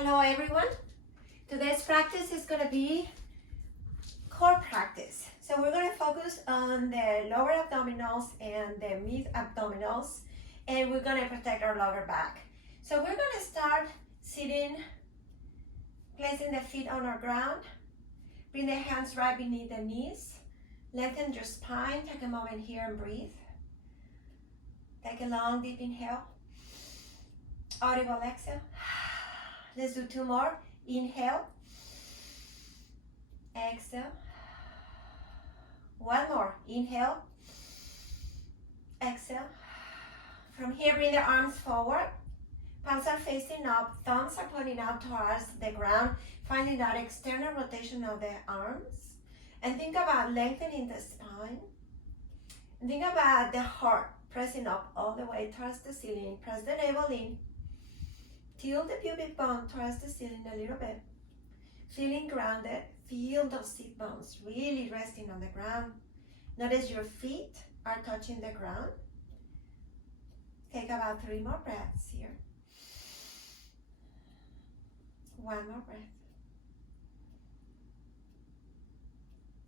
Hello everyone. Today's practice is going to be core practice. So we're going to focus on the lower abdominals and the mid abdominals, and we're going to protect our lower back. So we're going to start sitting, placing the feet on our ground. Bring the hands right beneath the knees. Lengthen your spine. Take a moment here and breathe. Take a long deep inhale. Audible exhale. Let's do two more. Inhale. Exhale. One more. Inhale. Exhale. From here, bring the arms forward. Palms are facing up. Thumbs are pointing out towards the ground. Finding that external rotation of the arms. And think about lengthening the spine. And think about the heart pressing up all the way towards the ceiling. Press the navel in. Tilt the pubic bone towards the ceiling a little bit. Feeling grounded. Feel those sit bones really resting on the ground. Notice your feet are touching the ground. Take about 3 more breaths here. 1 more breath.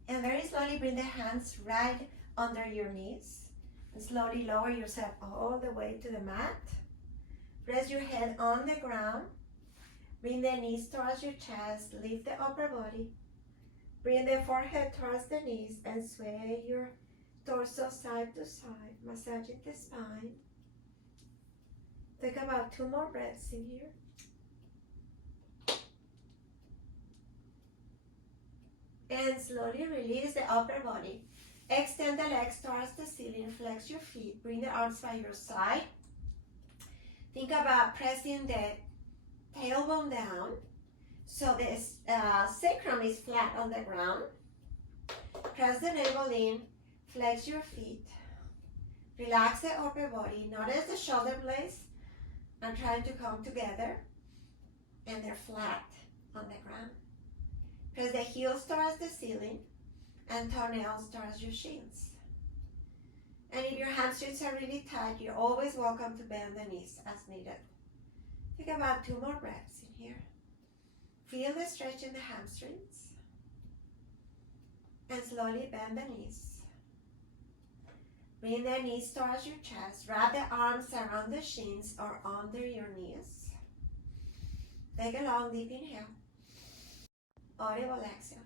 And very slowly bring the hands right under your knees. And slowly lower yourself all the way to the mat. Press your head on the ground. Bring the knees towards your chest. Lift the upper body. Bring the forehead towards the knees and sway your torso side to side, massaging the spine. Take about 2 more breaths in here. And slowly release the upper body. Extend the legs towards the ceiling. Flex your feet. Bring the arms by your side. Think about pressing the tailbone down so the sacrum is flat on the ground. Press the navel in, flex your feet. Relax the upper body. Notice the shoulder blades are trying to come together and they're flat on the ground. Press the heels towards the ceiling and toenails towards your shins. And if your hamstrings are really tight, you're always welcome to bend the knees as needed. Take about 2 more breaths in here. Feel the stretch in the hamstrings. And slowly bend the knees. Bring the knees towards your chest. Wrap the arms around the shins or under your knees. Take a long deep inhale. Audible exhale.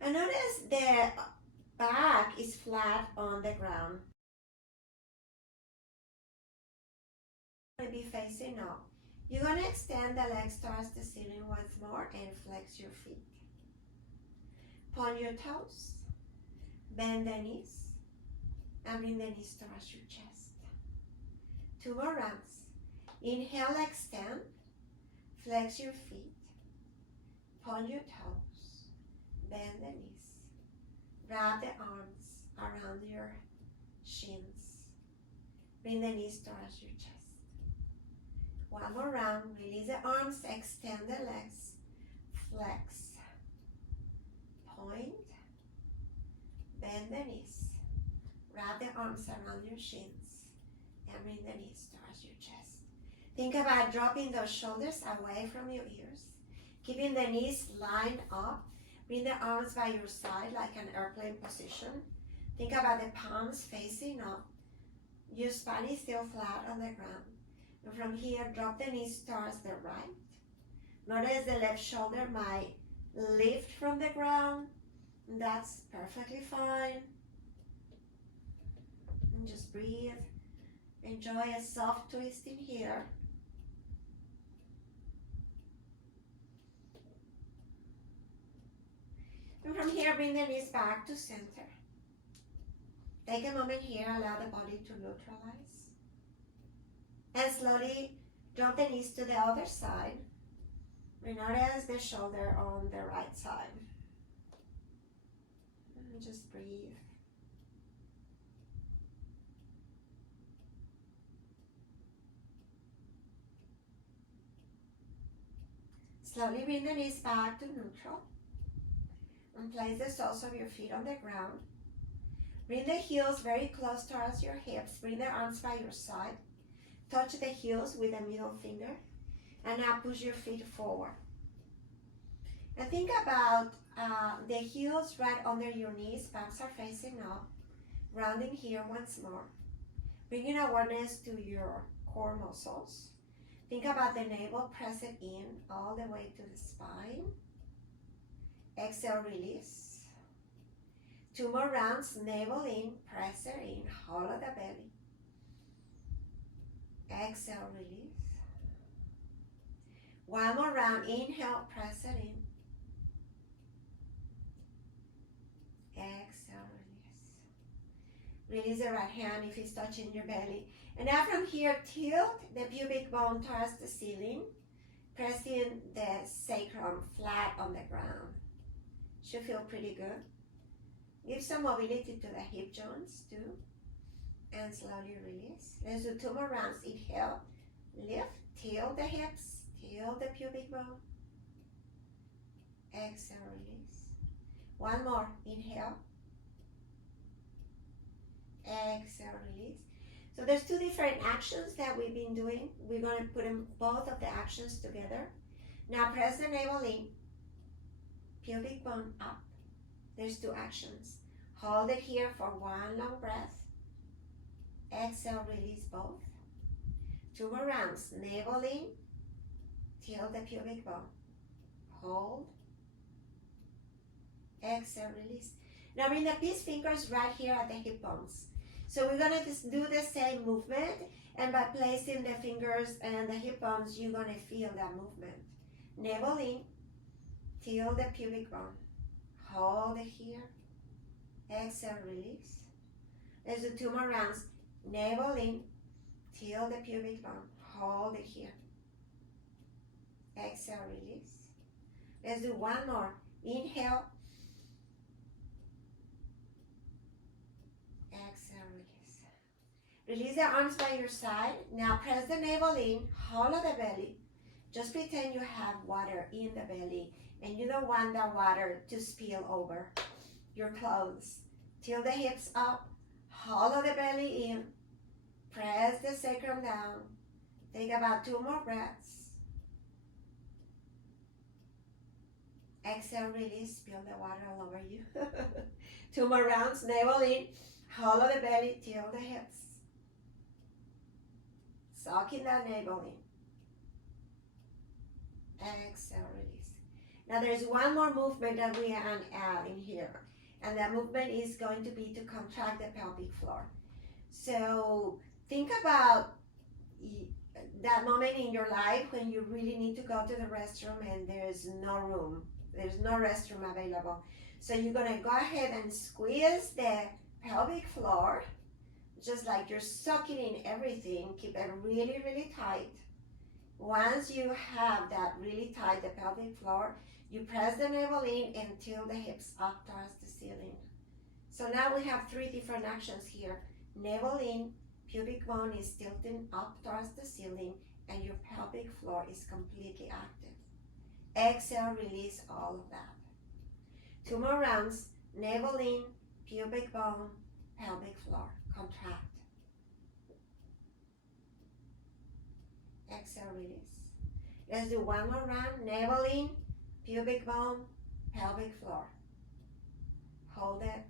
And notice the back is flat on the ground. You're going to be facing up. You're going to extend the legs towards the ceiling once more and flex your feet. Point your toes. Bend the knees. And bring the knees towards your chest. 2 more rounds. Inhale, extend. Flex your feet. Point your toes. Bend the knees. Wrap the arms around your shins. Bring the knees towards your chest. 1 more round. Release the arms. Extend the legs. Flex. Point. Bend the knees. Wrap the arms around your shins. And bring the knees towards your chest. Think about dropping those shoulders away from your ears. Keeping the knees lined up. Bring the arms by your side like an airplane position. Think about the palms facing up. Your spine is still flat on the ground. And from here, drop the knees towards the right. Notice the left shoulder might lift from the ground. And that's perfectly fine. And just breathe. Enjoy a soft twist in here. And from here, bring the knees back to center. Take a moment here, allow the body to neutralize. And slowly drop the knees to the other side. Notice the shoulder on the right side. And just breathe. Slowly bring the knees back to neutral. And place the soles of your feet on the ground. Bring the heels very close towards your hips. Bring the arms by your side. Touch the heels with the middle finger. And now push your feet forward. And think about the heels right under your knees, palms are facing up. Rounding here once more. Bringing awareness to your core muscles. Think about the navel, press it in all the way to the spine. Exhale, release. 2 more rounds, navel in, press it in, hollow the belly. Exhale, release. 1 more round, inhale, press it in. Exhale, release. Release the right hand if it's touching your belly. And now from here, tilt the pubic bone towards the ceiling, pressing the sacrum flat on the ground. Should feel pretty good. Give some mobility to the hip joints too. And slowly release. Let's do 2 more rounds. Inhale, lift, tilt the hips, tilt the pubic bone. Exhale, release. 1 more. Inhale. Exhale, release. So there's 2 different actions that we've been doing. We're going to put both of the actions together. Now press the navel in. Pubic bone up. There's 2 actions. Hold it here for 1 long breath. Exhale, release both. 2 more rounds. Navel in. Tilt the pubic bone. Hold. Exhale, release. Now bring the peace fingers right here at the hip bones. So we're gonna just do the same movement, and by placing the fingers and the hip bones, you're gonna feel that movement. Navel in, tilt the pubic bone. Hold it here. Exhale, release. Let's do 2 more rounds. Navel in, tilt the pubic bone. Hold it here. Exhale, release. Let's do 1 more. Inhale. Exhale, release. Release the arms by your side. Now press the navel in, hollow the belly. Just pretend you have water in the belly and you don't want that water to spill over your clothes. Tilt the hips up, hollow the belly in, press the sacrum down. Take about 2 more breaths. Exhale, release, spill the water all over you. 2 more rounds, navel in, hollow the belly, tilt the hips. Suck in that navel in. Exhale, release. Now there's 1 more movement that we can add in here. And that movement is going to be to contract the pelvic floor. So think about that moment in your life when you really need to go to the restroom and there's no room. There's no restroom available. So you're gonna go ahead and squeeze the pelvic floor, just like you're sucking in everything. Keep it really, really tight. Once you have that really tight, the pelvic floor, you press the navel in and tilt the hips up towards the ceiling. So now we have 3 different actions here. Navel in, pubic bone is tilting up towards the ceiling, and your pelvic floor is completely active. Exhale, release all of that. 2 more rounds. Navel in, pubic bone, pelvic floor. Contract. Exhale, release. Let's do 1 more round. Navel in, pubic bone, pelvic floor. Hold it.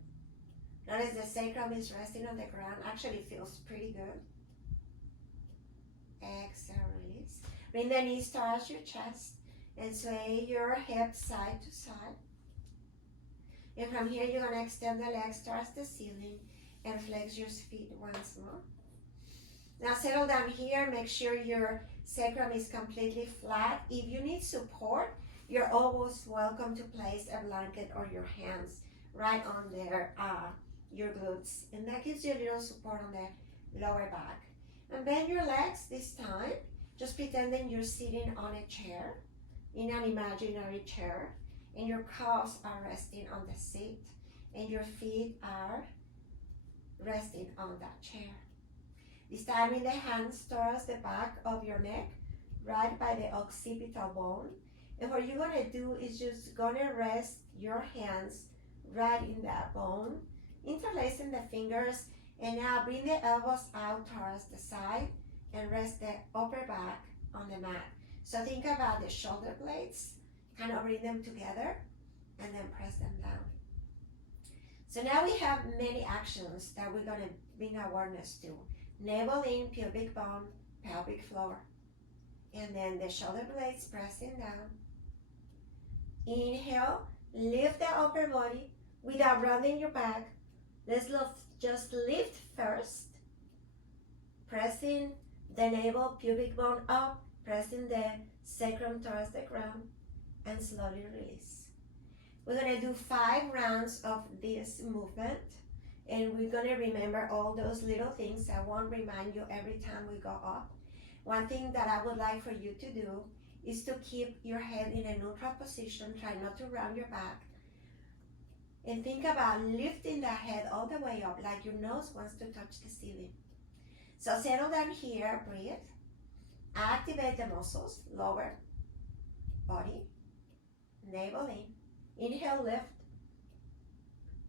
Notice the sacrum is resting on the ground. Actually feels pretty good. Exhale, release. Bring the knees towards your chest and sway your hips side to side. And from here, you're gonna extend the legs towards the ceiling and flex your feet once more. Now settle down here. Make sure your sacrum is completely flat. If you need support, you're always welcome to place a blanket or your hands right on there, your glutes. And that gives you a little support on the lower back. And bend your legs this time. Just pretending you're sitting on a chair, in an imaginary chair. And your calves are resting on the seat. And your feet are resting on that chair. This time with the hands towards the back of your neck, right by the occipital bone. And what you're gonna do is just gonna rest your hands right in that bone, interlacing the fingers, and now bring the elbows out towards the side and rest the upper back on the mat. So think about the shoulder blades, kind of bring them together and then press them down. So now we have many actions that we're gonna bring awareness to. Navel in, pubic bone, pelvic floor. And then the shoulder blades pressing down. Inhale, lift the upper body without rounding your back. Let's just lift first. Pressing the navel, pubic bone up, pressing the sacrum towards the ground, and slowly release. We're gonna do 5 rounds of this movement, and we're gonna remember all those little things. I won't remind you every time we go up. One thing that I would like for you to do is to keep your head in a neutral position. Try not to round your back. And think about lifting the head all the way up, like your nose wants to touch the ceiling. So settle down here, breathe. Activate the muscles, lower body, navel in. Inhale, lift.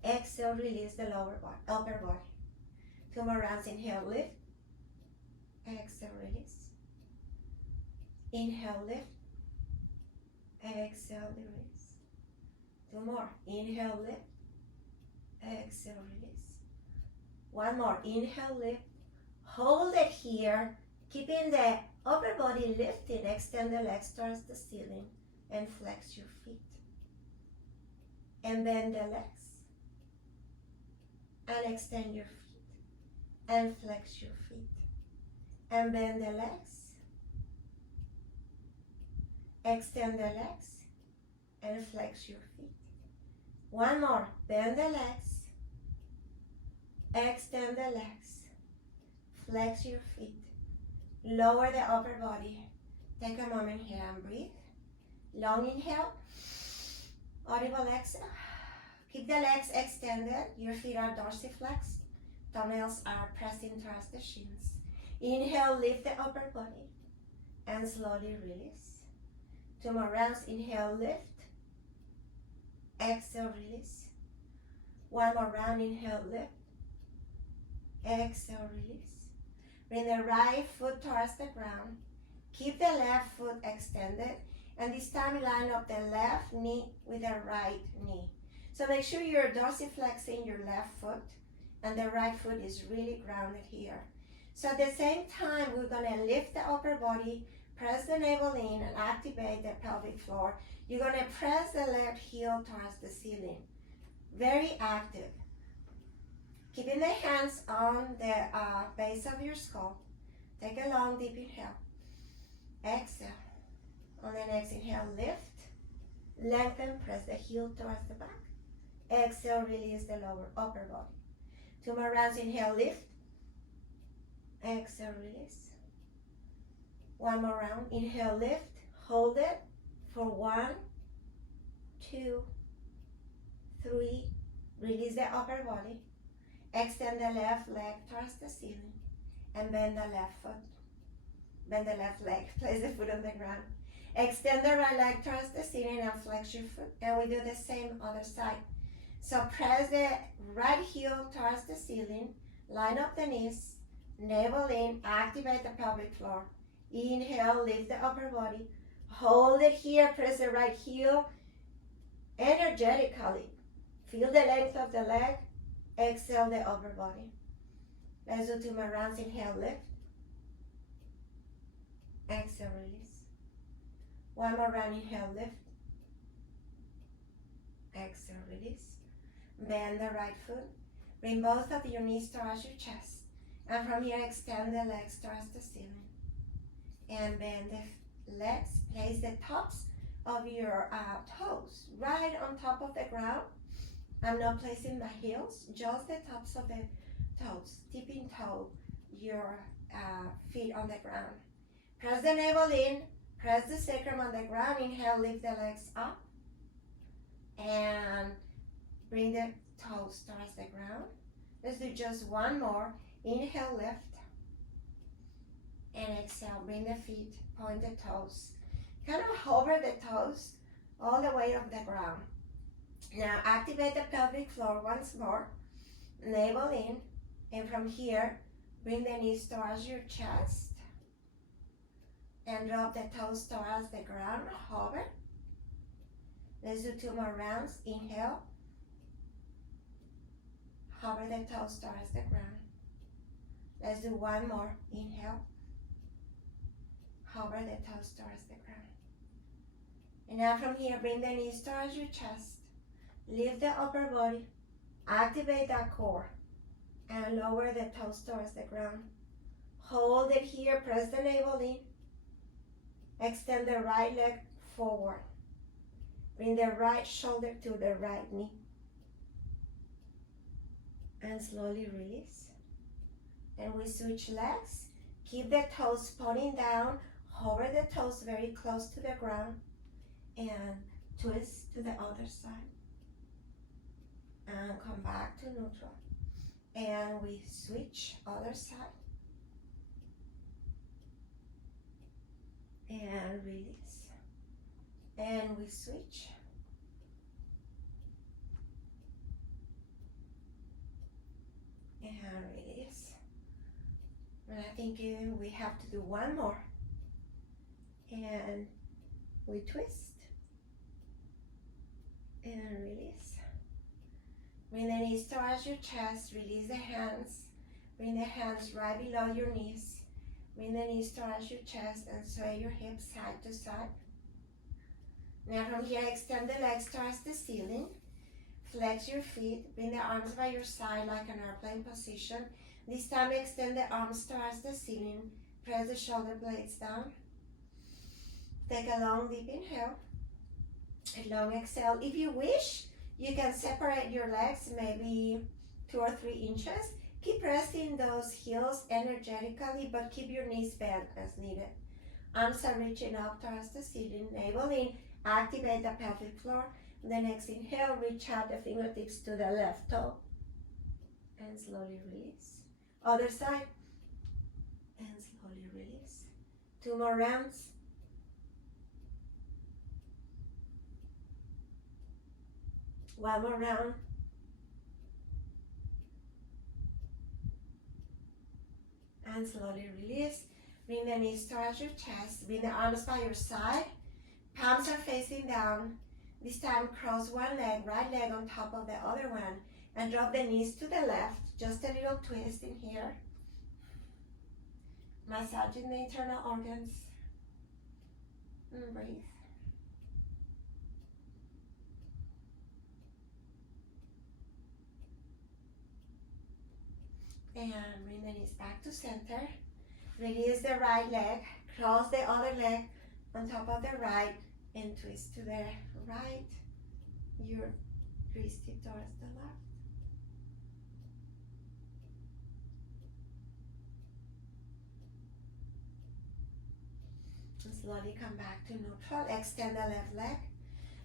Exhale, release the lower body, upper body. 2 more rounds, inhale, lift. Exhale, release. Inhale, lift. Exhale, release. 2 more. Inhale, lift. Exhale, release. 1 more. Inhale, lift. Hold it here, keeping the upper body lifted. Extend the legs towards the ceiling and flex your feet. And bend the legs. And extend your feet. And flex your feet. And bend the legs. Extend the legs. And flex your feet. 1 more. Bend the legs. Extend the legs. Flex your feet. Lower the upper body. Take a moment here and breathe. Long inhale. Audible exhale. Keep the legs extended. Your feet are dorsiflexed. Toenails are pressing towards the shins. Inhale, lift the upper body. And slowly release. 2 more rounds. Inhale, lift. Exhale, release. 1 more round. Inhale, lift. Exhale, release. Bring the right foot towards the ground. Keep the left foot extended. And this time line up the left knee with the right knee. So make sure you're dorsiflexing your left foot and the right foot is really grounded here. So at the same time, we're gonna lift the upper body, press the navel in and activate the pelvic floor. You're gonna press the left heel towards the ceiling. Very active. Keeping the hands on the base of your skull. Take a long deep inhale. Exhale. On the next inhale, lift. Lengthen, press the heel towards the back. Exhale, release the lower upper body. 2 more rounds, inhale, lift. Exhale, release. 1 more round, inhale, lift. Hold it for 1, 2, 3. Release the upper body. Extend the left leg towards the ceiling and bend the left foot. Bend the left leg, place the foot on the ground. Extend the right leg towards the ceiling and flex your foot. And we do the same other side. So press the right heel towards the ceiling, line up the knees, navel in, activate the pelvic floor. Inhale, lift the upper body. Hold it here, press the right heel energetically. Feel the length of the leg. Exhale the upper body. Let's do 2 more rounds. Inhale, lift. Exhale, release. 1 more round. Inhale, lift. Exhale, release. Bend the right foot. Bring both of your knees towards your chest. And from here, extend the legs towards the ceiling. And bend the legs. Place the tops of your toes right on top of the ground. I'm not placing my heels, just the tops of the toes. Tipping toe your feet on the ground. Press the navel in, press the sacrum on the ground. Inhale, lift the legs up. And bring the toes towards the ground. Let's do just 1 more. Inhale, lift. And exhale, bring the feet, point the toes. Kind of hover the toes all the way off the ground. Now activate the pelvic floor once more. Navel in. And from here, bring the knees towards your chest. and drop the toes towards the ground, hover. Let's do 2 more rounds. Inhale, hover the toes towards the ground. Let's do 1 more. Inhale, hover the toes towards the ground. And now from here, bring the knees towards your chest. Lift the upper body, activate that core, and lower the toes towards the ground. Hold it here, press the navel in. Extend the right leg forward. Bring the right shoulder to the right knee. And slowly release. And we switch legs. Keep the toes pointing down. Hover the toes very close to the ground. And twist to the other side. And come back to neutral. And we switch other side. And release. And we switch. And release. And I think we have to do 1 more. And we twist. And release. Bring the knees towards your chest. Release the hands. Bring the hands right below your knees. Bring the knees towards your chest and sway your hips side to side. Now from here, extend the legs towards the ceiling. Flex your feet. Bring the arms by your side like an airplane position. This time, extend the arms towards the ceiling. Press the shoulder blades down. Take a long, deep inhale. A long exhale. If you wish, you can separate your legs maybe 2 or 3 inches. Keep pressing those heels energetically, but keep your knees bent as needed. Arms are reaching up towards the ceiling. Navel in. Activate the pelvic floor. The next inhale, reach out the fingertips to the left toe. And slowly release. Other side. And slowly release. 2 more rounds. One more round. And slowly release. Bring the knees towards your chest. Bring the arms by your side. Palms are facing down. This time cross one leg, right leg on top of the other one. And drop the knees to the left. Just a little twist in here. Massaging the internal organs. And breathe. And bring the knees back to center. Release the right leg. Cross the other leg on top of the right. And twist to the right. Your wrist towards the left. And slowly come back to neutral. Extend the left leg.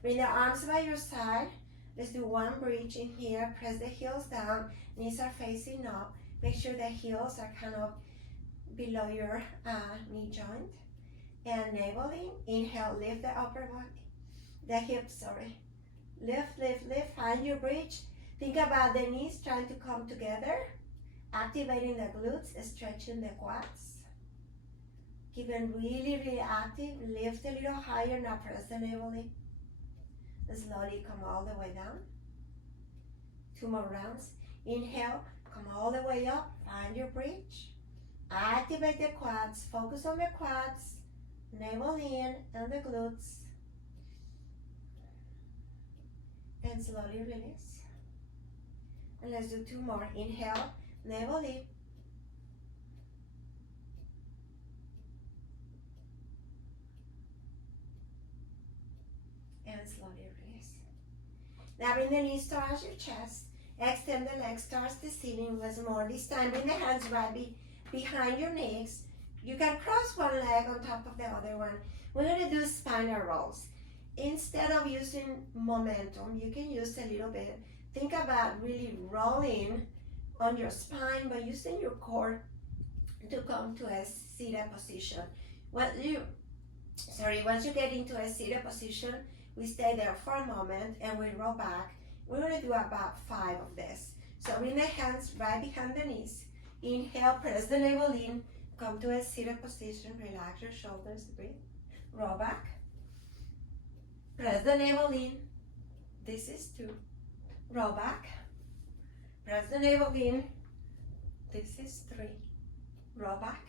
Bring the arms by your side. Let's do 1 bridge in here. Press the heels down. Knees are facing up. Make sure the heels are kind of below your knee joint. And navel in. Inhale, lift the upper body. The hips, sorry. Lift, lift, lift. Find your bridge. Think about the knees trying to come together. Activating the glutes, stretching the quads. Keep them really, really active. Lift a little higher. Now press the navel in. And slowly come all the way down. 2 more rounds. Inhale, come all the way up. Find your bridge. Activate the quads. Focus on the quads. Navel in and the glutes. And slowly release. And let's do 2 more. Inhale, navel in. And slowly release. Now bring the knees towards your chest. Extend the legs towards the ceiling once more. This time bring the hands right behind your knees. You can cross one leg on top of the other one. We're going to do spinal rolls. Instead of using momentum, you can use a little bit. Think about really rolling on your spine by using your core to come to a seated position. Once you get into a seated position, we stay there for a moment and we roll back. We're going to do about 5 of this. So bring the hands right behind the knees. Inhale, press the navel in. Come to a seated position, relax your shoulders, breathe. Roll back. Press the navel in. This is 2. Roll back. Press the navel in. This is 3. Roll back.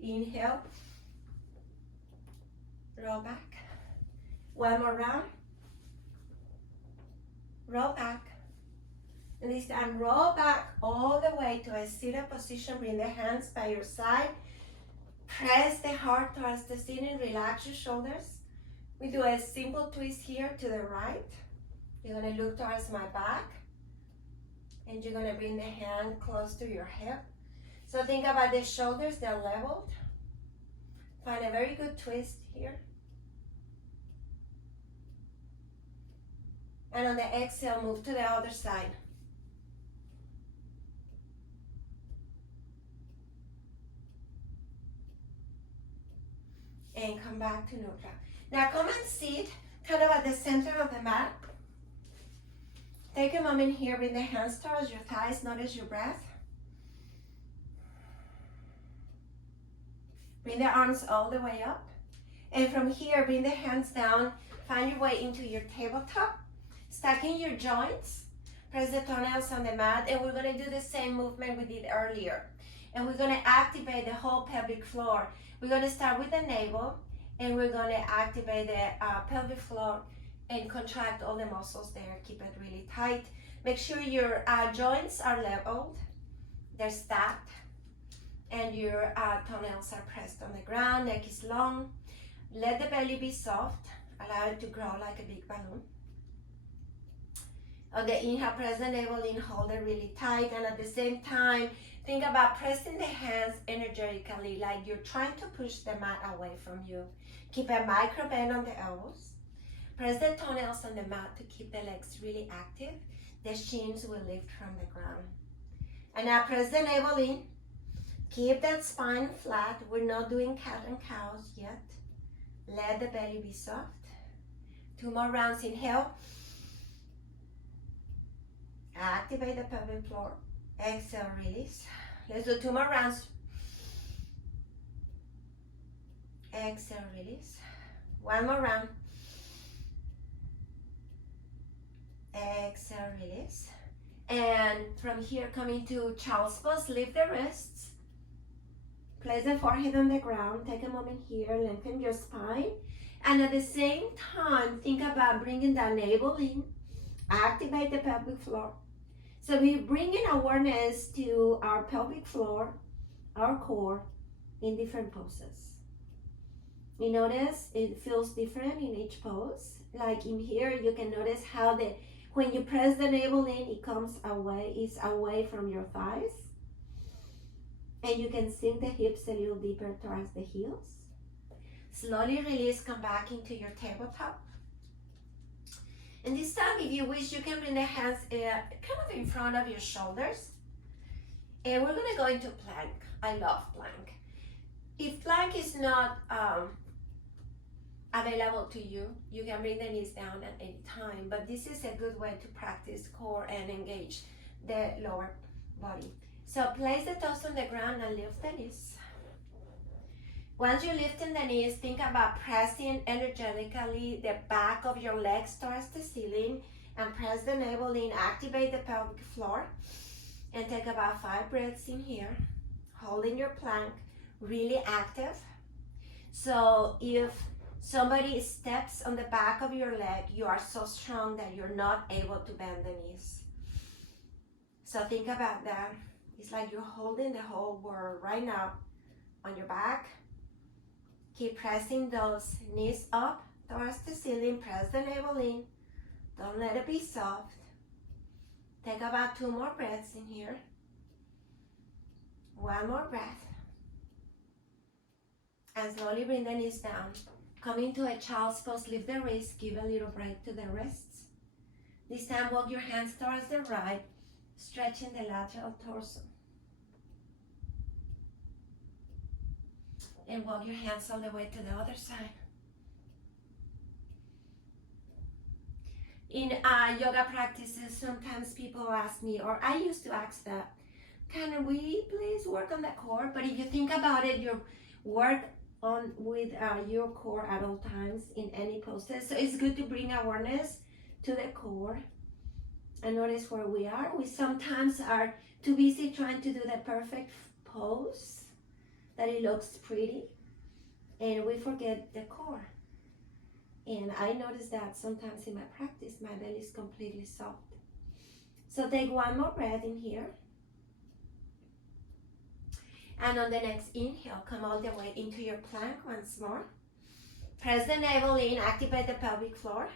Inhale. Roll back. One more round. Roll back. And this time, roll back all the way to a seated position. Bring the hands by your side. Press the heart towards the ceiling. Relax your shoulders. We do a simple twist here to the right. You're going to look towards my back. And you're going to bring the hand close to your hip. So think about the shoulders, they're leveled. Find a very good twist here. And on the exhale, move to the other side. And come back to neutral. Now come and sit kind of at the center of the mat. Take a moment here, bring the hands towards your thighs, notice your breath. Bring the arms all the way up. And from here, bring the hands down, find your way into your tabletop. Stacking your joints, press the toenails on the mat, and we're gonna do the same movement we did earlier. And we're gonna activate the whole pelvic floor. We're gonna start with the navel, and we're gonna activate the pelvic floor and contract all the muscles there. Keep it really tight. Make sure your joints are leveled, they're stacked, and your toenails are pressed on the ground. Neck is long. Let the belly be soft. Allow it to grow like a big balloon. On the inhale, press the navel in, hold it really tight, and at the same time, think about pressing the hands energetically, like you're trying to push the mat away from you. Keep a micro bend on the elbows. Press the toenails on the mat to keep the legs really active. The shins will lift from the ground. And now press the navel in. Keep that spine flat. We're not doing cat and cows yet. Let the belly be soft. 2 more rounds. Inhale. Activate the pelvic floor. Exhale, release. Let's do 2 more rounds. Exhale, release. 1 more round. Exhale, release. And from here, coming to child's pose, lift the wrists. Place the forehead on the ground. Take a moment here, lengthen your spine. And at the same time, think about bringing the navel in. Activate the pelvic floor. So we're bringing awareness to our pelvic floor, our core, in different poses. You notice it feels different in each pose. Like in here, you can notice how when you press the navel in, it comes away, it's away from your thighs. And you can sink the hips a little deeper towards the heels. Slowly release, come back into your tabletop. And this time, if you wish, you can bring the hands kind of in front of your shoulders. And we're gonna go into plank. I love plank. If plank is not available to you, you can bring the knees down at any time, but this is a good way to practice core and engage the lower body. So place the toes on the ground and lift the knees. Once you're lifting the knees, think about pressing energetically the back of your legs towards the ceiling and press the navel in, activate the pelvic floor, and take about 5 breaths in here, holding your plank, really active. So if somebody steps on the back of your leg, you are so strong that you're not able to bend the knees. So think about that. It's like you're holding the whole world right now on your back. Keep pressing those knees up towards the ceiling. Press the navel in. Don't let it be soft. Take about 2 more breaths in here. 1 more breath. And slowly bring the knees down. Come into a child's pose. Lift the wrists. Give a little break to the wrists. This time, walk your hands towards the right, stretching the lateral torso. And walk your hands all the way to the other side. In yoga practices, sometimes people ask me, or I used to ask that, can we please work on the core? But if you think about it, you work on with your core at all times in any poses. So it's good to bring awareness to the core and notice where we are. We sometimes are too busy trying to do the perfect pose, that it looks pretty, and we forget the core. And I notice that sometimes in my practice, my belly is completely soft. So take one more breath in here. And on the next inhale, come all the way into your plank once more. Press the navel in, activate the pelvic floor.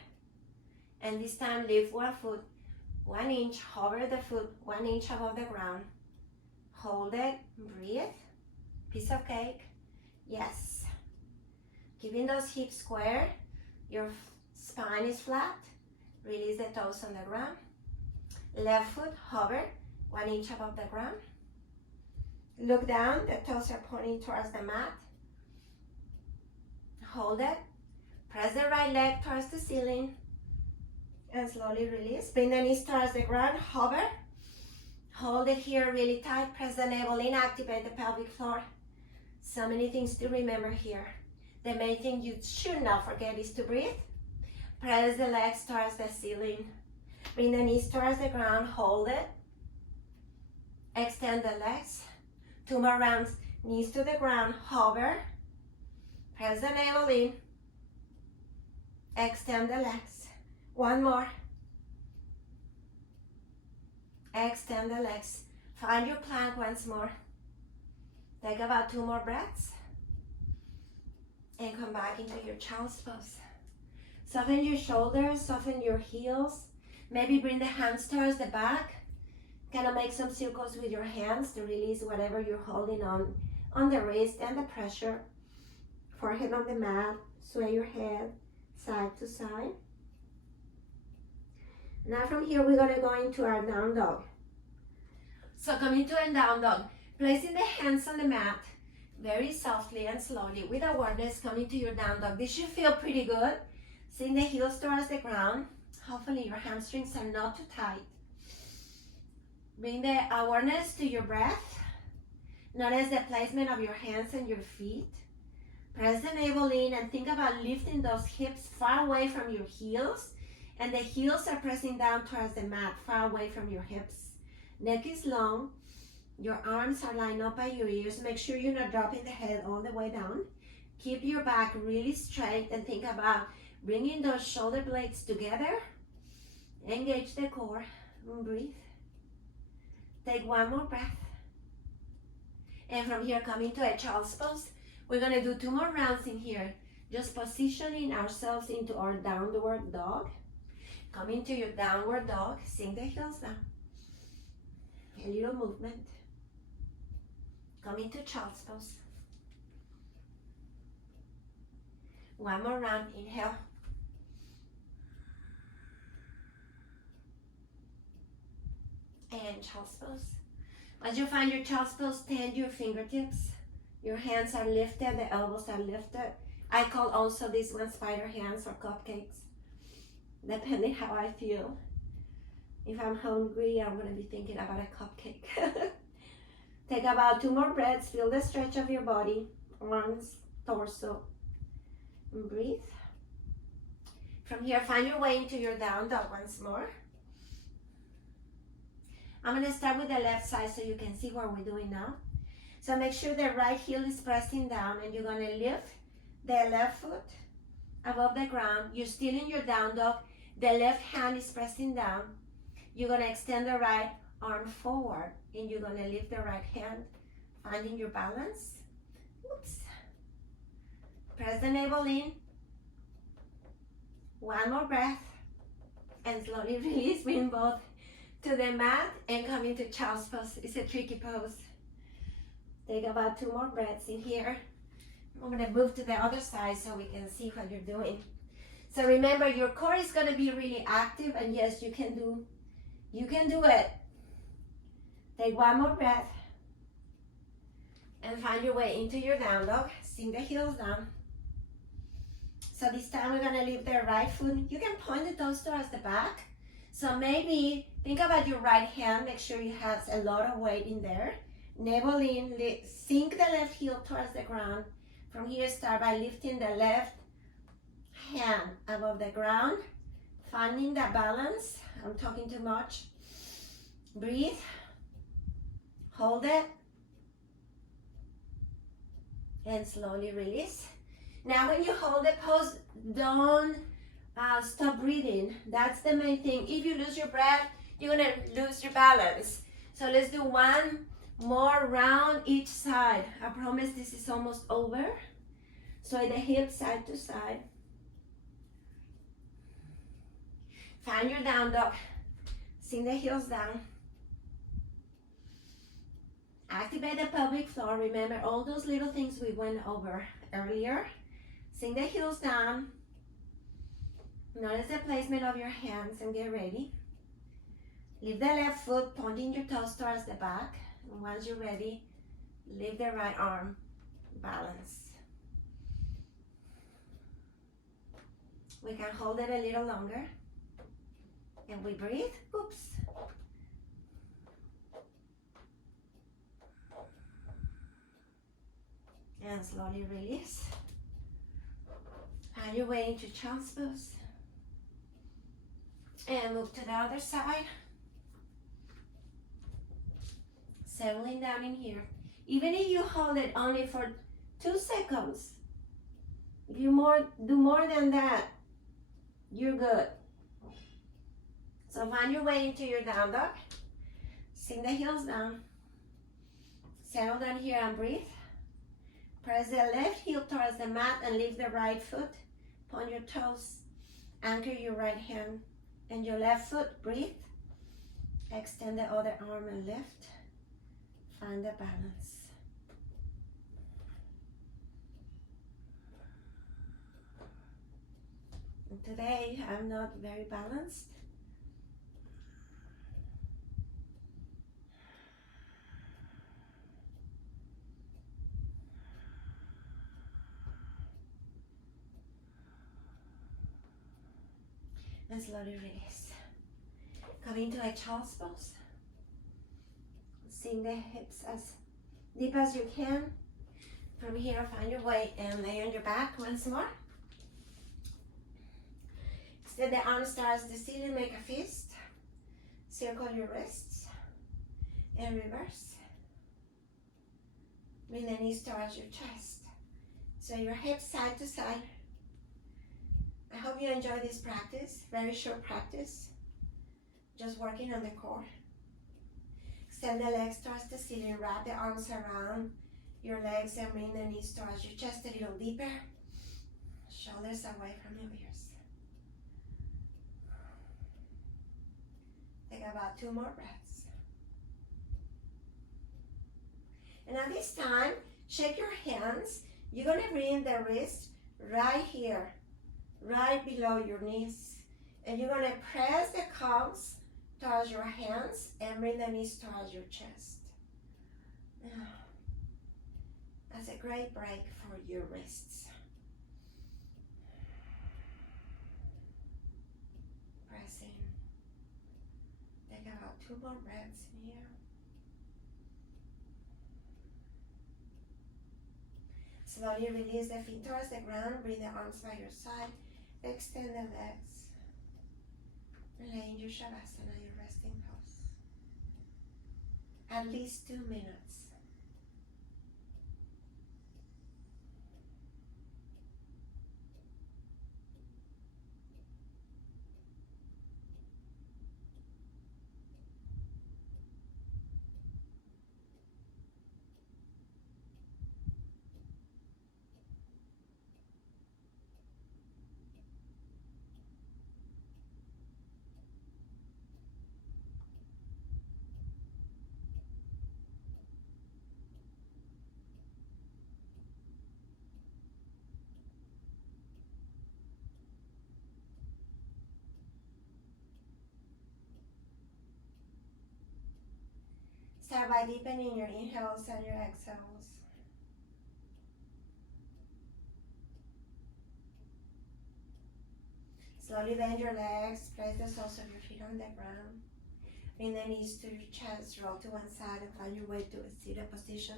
And this time lift one foot, 1 inch, hover the foot 1 inch above the ground. Hold it, breathe. Piece of cake. Yes. Keeping those hips square. Your spine is flat. Release the toes on the ground. Left foot, hover 1 inch above the ground. Look down, the toes are pointing towards the mat. Hold it. Press the right leg towards the ceiling. And slowly release. Bring the knees towards the ground, hover. Hold it here really tight. Press the navel in, activate the pelvic floor. So many things to remember here. The main thing you should not forget is to breathe. Press the legs towards the ceiling. Bring the knees towards the ground, hold it. Extend the legs. 2 more rounds, knees to the ground, hover. Press the navel in. Extend the legs. 1 more. Extend the legs. Find your plank once more. Take about 2 more breaths. And come back into your child's pose. Soften your shoulders, soften your heels. Maybe bring the hands towards the back. Kind of make some circles with your hands to release whatever you're holding on the wrist and the pressure. Forehead on the mat. Sway your head side to side. Now from here, we're going to go into our down dog. So come into a down dog. Placing the hands on the mat. Very softly and slowly with awareness, come into your down dog. This should feel pretty good. Sink the heels towards the ground. Hopefully your hamstrings are not too tight. Bring the awareness to your breath. Notice the placement of your hands and your feet. Press the navel in and think about lifting those hips far away from your heels. And the heels are pressing down towards the mat, far away from your hips. Neck is long. Your arms are lined up by your ears. Make sure you're not dropping the head all the way down. Keep your back really straight and think about bringing those shoulder blades together. Engage the core and breathe. Take 1 more breath. And from here, come into a child's pose. We're going to do 2 more rounds in here. Just positioning ourselves into our downward dog. Come into your downward dog. Sink the heels down. A little movement. Come into child's pose. 1 more round. Inhale. And child's pose. As you find your child's pose, tend your fingertips. Your hands are lifted, the elbows are lifted. I call also these ones spider hands or cupcakes, depending how I feel. If I'm hungry, I'm going to be thinking about a cupcake. Take about 2 more breaths. Feel the stretch of your body, arms, torso, and breathe. From here, find your way into your down dog once more. I'm going to start with the left side so you can see what we're doing now. So make sure the right heel is pressing down and you're going to lift the left foot above the ground. You're still in your down dog. The left hand is pressing down. You're going to extend the right arm forward and you're going to lift the right hand, finding your balance. Oops. Press the navel in. 1 more breath and slowly release. Bring both to the mat and come into child's pose. It's a tricky pose. Take about 2 more breaths in here. I'm going to move to the other side so we can see what you're doing. So remember, your core is going to be really active, and yes, you can do it. Take 1 more breath and find your way into your down dog. Sink the heels down. So this time we're going to lift the right foot. You can point the toes towards the back. So maybe Think about your right hand. Make sure you have a lot of weight in there. Navel in, sink the left heel towards the ground. From here, start by lifting the left hand above the ground, finding that balance. I'm talking too much. Breathe. Hold it. And slowly release. Now when you hold the pose, don't stop breathing. That's the main thing. If you lose your breath, you're gonna lose your balance. So let's do one more round each side. I promise this is almost over. So the hips side to side. Find your down dog. Sink the heels down. Activate the pelvic floor. Remember all those little things we went over earlier. Sink the heels down. Notice the placement of your hands and get ready. Lift the left foot, pointing your toes towards the back. And once you're ready, lift the right arm. Balance. We can hold it a little longer. And we breathe. Oops. And slowly release. And you're waiting to child's pose. And move to the other side. Settling down in here. Even if you hold it only for 2 seconds, if you do more than that, you're good. So find your way into your down dog. Sink the heels down. Settle down here and breathe. Press the left heel towards the mat and lift the right foot. Point your toes. Anchor your right hand and your left foot. Breathe. Extend the other arm and lift. Find the balance. And today I'm not very balanced. And slowly release. Come into a child's pose. Sink the hips as deep as you can. From here, find your way and lay on your back once more. Extend the arms towards the ceiling, make a fist. Circle your wrists and reverse. Bring the knees towards your chest. So your hips side to side. I hope you enjoy this practice, very short practice. Just working on the core. Extend the legs towards the ceiling, wrap the arms around your legs and bring the knees towards your chest a little deeper. Shoulders away from your ears. Take about 2 more breaths. And at this time, shake your hands. You're gonna bring the wrist right here, right below your knees. And you're gonna press the calves towards your hands and bring the knees towards your chest. That's a great break for your wrists. Pressing. Take about 2 more breaths in here. Slowly release the feet towards the ground. Bring the arms by your side. Extend the legs. Lay in your Shavasana, your resting pose. At least 2 minutes. Start by deepening your inhales and your exhales. Slowly bend your legs, place the soles of your feet on the ground. Bring the knees to your chest, roll to one side and find your way to a seated position.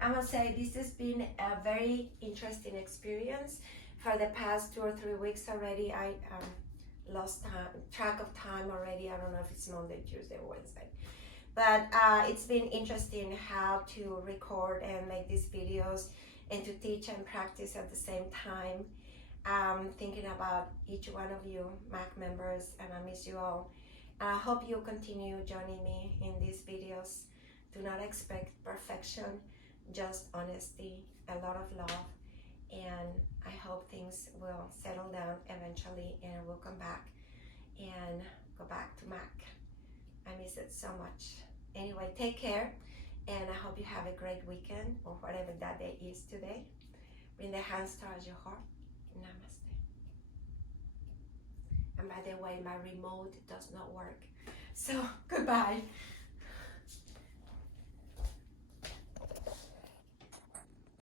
I must say this has been a very interesting experience. For the past 2 or 3 weeks already, I lost track of time already. I don't know if it's Monday, Tuesday, or Wednesday. But it's been interesting how to record and make these videos and to teach and practice at the same time. Thinking about each one of you, MAC members, and I miss you all. I hope you continue joining me in these videos. Do not expect perfection, just honesty, a lot of love, and I hope things will settle down eventually and I will come back and go back to MAC. I miss it so much. Anyway, take care, and I hope you have a great weekend or whatever that day is today. Bring the hands towards your heart. Namaste. And by the way, my remote does not work. So, goodbye.